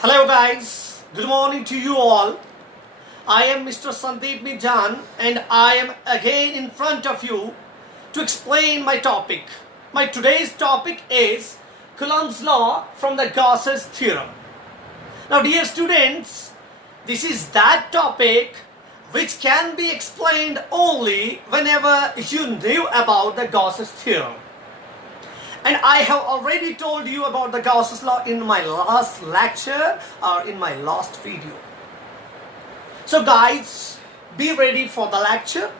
Hello guys, good morning to you all. I am Mr. Sandeep Mijan and I am again in front of you to explain my topic. My today's topic is Coulombs law from the Gauss's theorem. Now dear students, this is that topic which can be explained only whenever you knew about the Gauss's theorem. And I have already told you about the Gauss's law in my last lecture or in my last video. So guys, be ready for the lecture.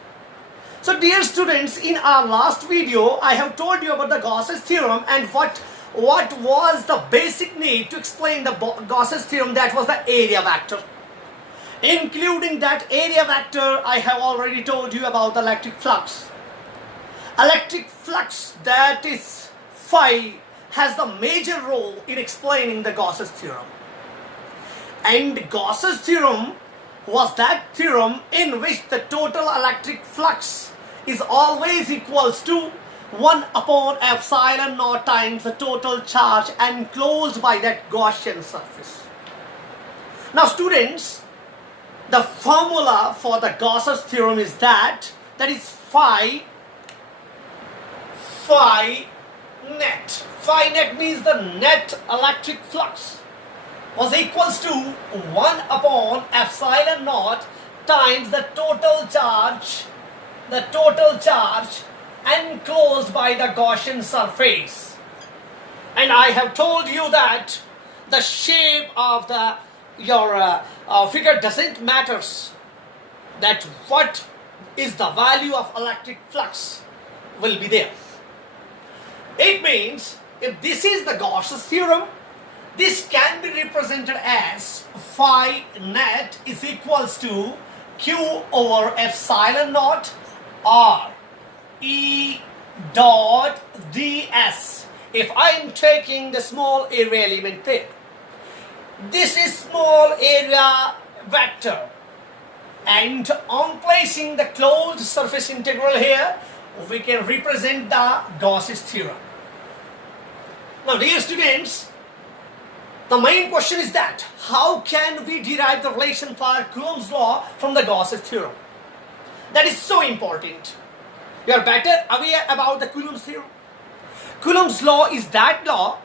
So dear students, in our last video, I have told you about the Gauss's theorem and what was the basic need to explain the Gauss's theorem. That was the area vector. Including that area vector, I have already told you about the electric flux. Electric flux, that is phi, has the major role in explaining the Gauss's theorem. And Gauss's theorem was that theorem in which the total electric flux is always equals to 1 upon epsilon naught times the total charge enclosed by that Gaussian surface. Now students, the formula for the Gauss's theorem is that is phi net. Phi net means the net electric flux was equals to 1 upon epsilon naught times the total charge enclosed by the Gaussian surface. And I have told you that the shape of your figure doesn't matter, that what is the value of electric flux will be there. It means if this is the Gauss's theorem, this can be represented as phi net is equals to Q over epsilon naught R E dot ds. If I am taking the small area element there, this is small area vector, and on placing the closed surface integral here, we can represent the Gauss's theorem. Now dear students, the main question is that how can we derive the relation for Coulombs law from the Gauss's theorem? That is so important. You are better aware about the Coulombs theorem. Coulombs law is that law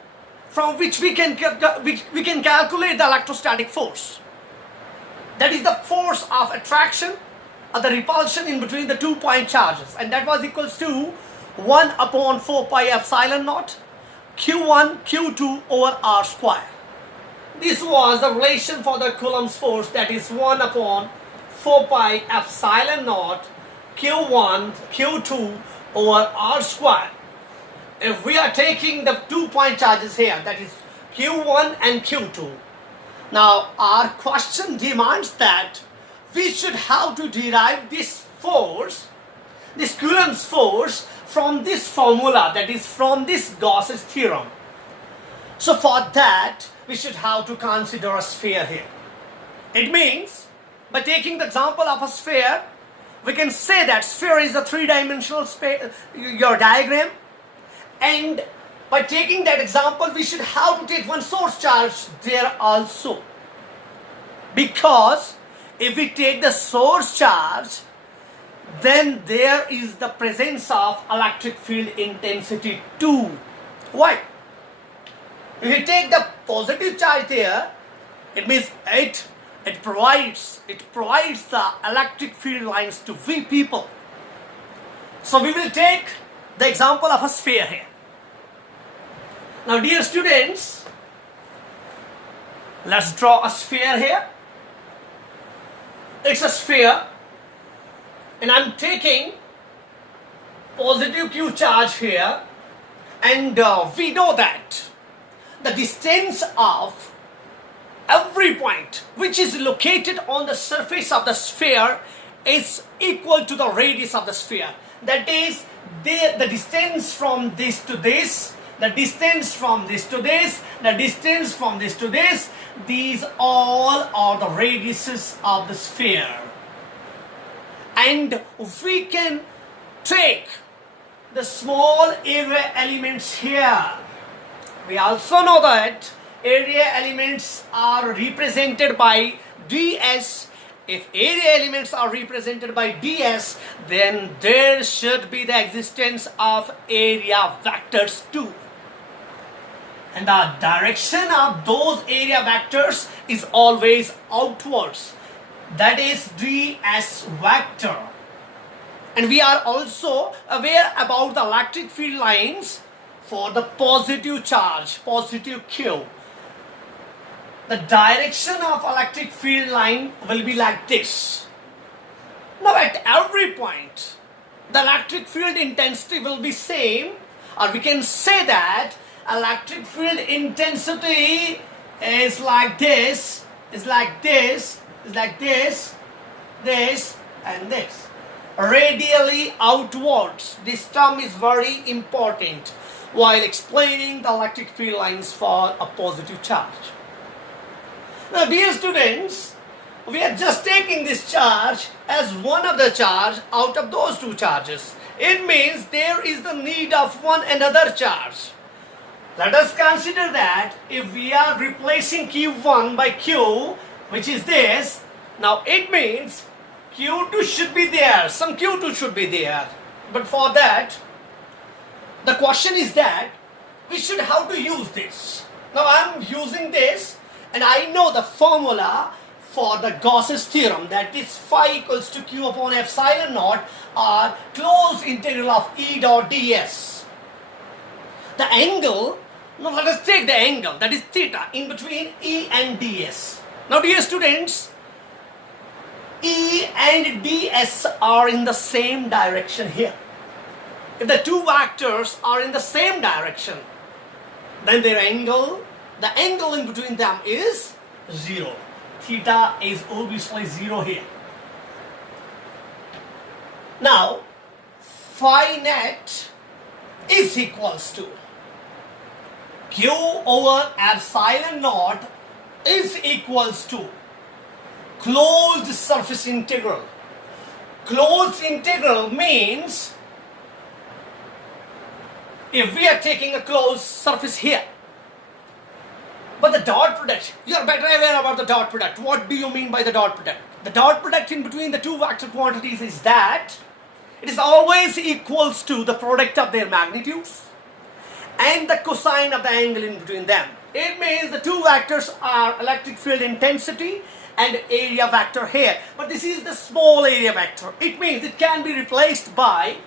from which we can calculate the electrostatic force. That is the force of attraction or the repulsion in between the 2 point charges, and that was equals to 1 upon 4 pi epsilon naught Q1 Q2 over R square. This was the relation for the Coulombs force, that is 1 upon 4 pi epsilon naught Q1 Q2 over R square. If we are taking the 2 point charges here, that is Q1 and Q2. Now our question demands that we should have to derive this force, this Coulombs force, from this formula, that is from this Gauss's theorem. So for that, we should have to consider a sphere here. It means, by taking the example of a sphere, we can say that sphere is a three-dimensional your diagram, and by taking that example, we should have to take one source charge there also. Because if we take the source charge, then there is the presence of electric field intensity 2. Why? If you take the positive charge there, it means it provides the electric field lines to V people. So we will take the example of a sphere here. Now dear students, let's draw a sphere here. It's a sphere, and I'm taking positive Q charge here, and we know that the distance of every point which is located on the surface of the sphere is equal to the radius of the sphere. That is, the distance from this to this, the distance from this to this, the distance from this to this, these all are the radiuses of the sphere. And we can take the small area elements here. We also know that area elements are represented by ds, if area elements are represented by ds, then there should be the existence of area vectors too. And the direction of those area vectors is always outwards. That is ds vector. And we are also aware about the electric field lines for the positive charge, positive Q. The direction of electric field line will be like this. Now at every point, the electric field intensity will be same, or we can say that electric field intensity is like this, is like this, is like this, this and this. Radially outwards. This term is very important while explaining the electric field lines for a positive charge. Now dear students, we are just taking this charge as one of the charge out of those two charges. It means there is the need of one another charge. Let us consider that if we are replacing Q1 by Q, which is this, now it means Q2 should be there, some Q2 should be there. But for that, the question is that we should have to use this. Now I am using this and I know the formula for the Gauss's theorem, that is phi equals to Q upon epsilon naught or closed integral of E dot ds. The angle, now let us take the angle, that is theta, in between E and ds. Now dear students, E and ds are in the same direction here. If the two vectors are in the same direction, then their angle, the angle in between them is 0. Theta is obviously 0 here. Now, phi net is equals to Q over epsilon naught is equals to closed surface integral. Closed integral means if we are taking a closed surface here, but the dot product, you are better aware about the dot product. What do you mean by the dot product? The dot product in between the two vector quantities is that it is always equals to the product of their magnitudes and the cosine of the angle in between them. It means the two vectors are electric field intensity and area vector here. But this is the small area vector. It means it can be replaced by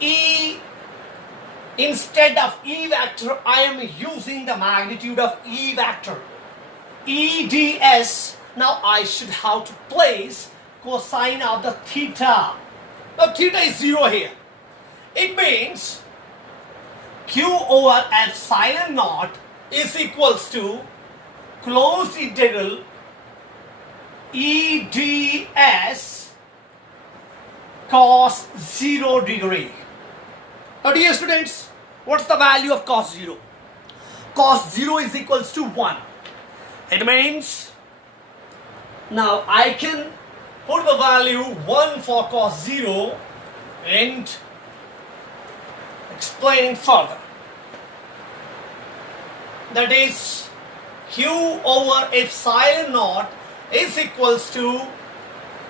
E. Instead of E vector, I am using the magnitude of E vector. E ds. Now I should have to place cosine of the theta. Now theta is 0 here. It means Q over epsilon naught is equals to closed integral E ds cos 0 degree. Now dear students, what's the value of cos 0? Cos 0 is equals to 1. It means, now I can put the value 1 for cos 0 and explain further. That is Q over epsilon naught is equals to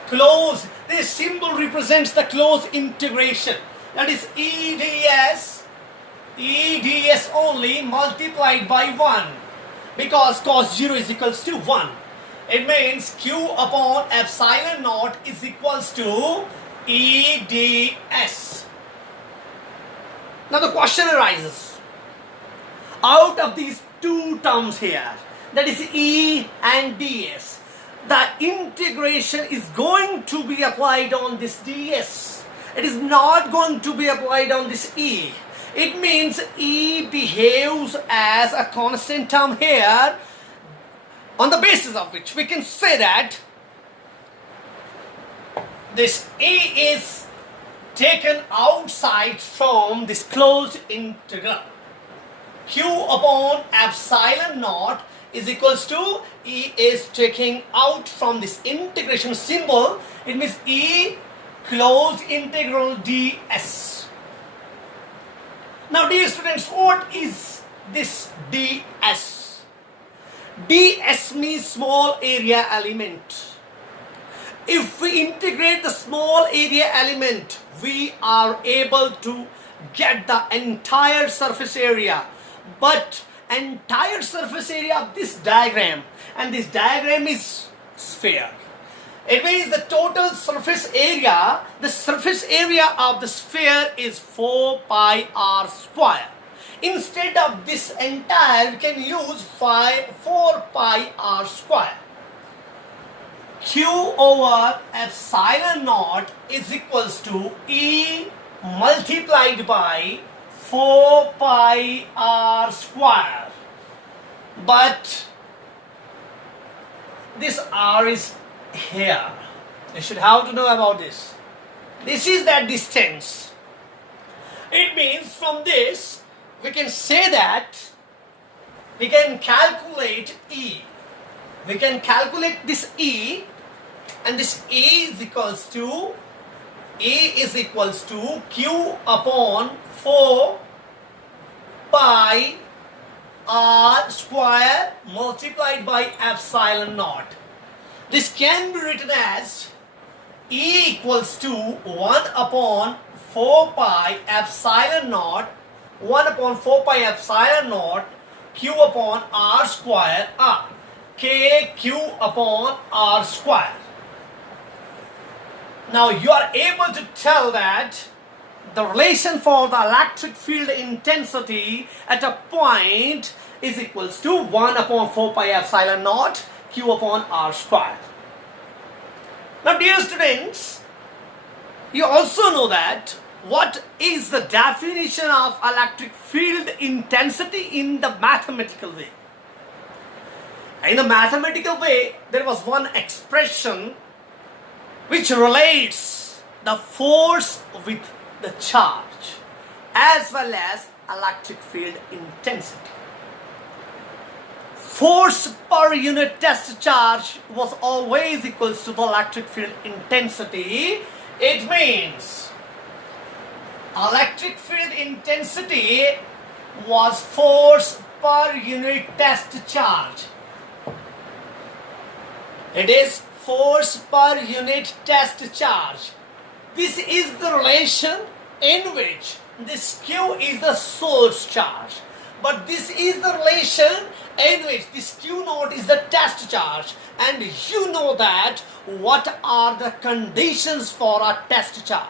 close. This symbol represents the close integration. That is EDS only multiplied by 1 because cos 0 is equals to 1. It means Q upon epsilon naught is equals to EDS. Now the question arises, out of these two terms here, that is E and ds, the integration is going to be applied on this ds. It is not going to be applied on this E. It means E behaves as a constant term here, on the basis of which we can say that this E is taken outside from this closed integral. Q upon epsilon naught is equals to E is taking out from this integration symbol. It means E closed integral ds. Now dear students, what is this ds. ds means small area element. If we integrate the small area element, we are able to get the entire surface area. But entire surface area of this diagram, and this diagram is sphere. It means the total surface area, the surface area of the sphere is 4 pi r square. Instead of this entire, we can use 4 pi r square. Q over epsilon naught is equals to E multiplied by 4 pi r square. But this r is here. You should have to know about this. This is that distance. It means from this we can say that we can calculate E. We can calculate this E, and this E is equals to Q upon 4 pi r square multiplied by epsilon naught. This can be written as E equals to 1 upon 4 pi epsilon naught, 1 upon 4 pi epsilon naught, Q upon r square r, K Q upon r square. Now you are able to tell that the relation for the electric field intensity at a point is equals to 1 upon 4 pi epsilon naught Q upon r square. Now dear students, you also know that what is the definition of electric field intensity in the mathematical way. In the mathematical way, there was one expression which relates the force with the charge as well as electric field intensity. Force per unit test charge was always equals to the electric field intensity. It means electric field intensity was force per unit test charge. It is force per unit test charge. This is the relation in which this Q is the source charge. But this is the relation in which this Q naught is the test charge. And you know that what are the conditions for a test charge.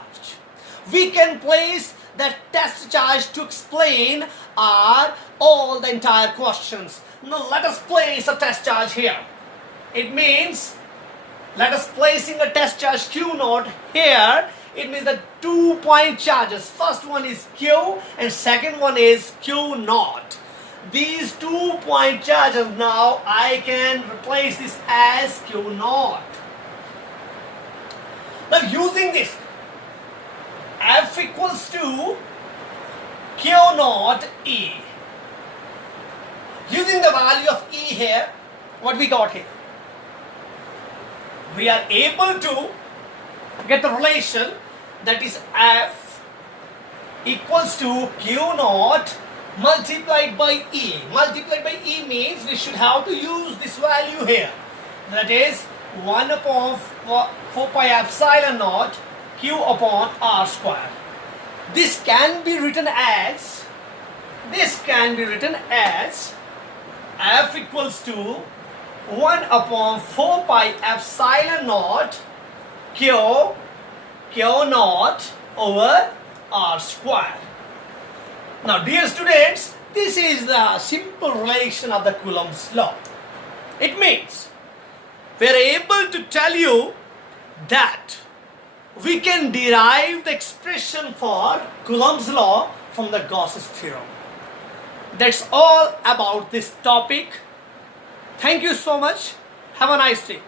We can place the test charge to explain all the entire questions. Now let us place a test charge here. It means, let us placing a test charge Q naught here. It means the 2 point charges. First one is Q and second one is Q naught. These 2 point charges, now I can replace this as Q naught. Now using this, F equals to Q naught E. Using the value of E here, what we got here? We are able to get the relation that is F equals to Q naught multiplied by E. Multiplied by E means we should have to use this value here. That is 1 upon 4 pi epsilon naught Q upon r square. This can be written as F equals to 1 upon 4 pi epsilon naught Q naught over r square. Now dear students, this is the simple relation of the Coulombs law. It means we are able to tell you that we can derive the expression for Coulombs law from the Gauss's theorem. That's all about this topic. Thank you so much. Have a nice day.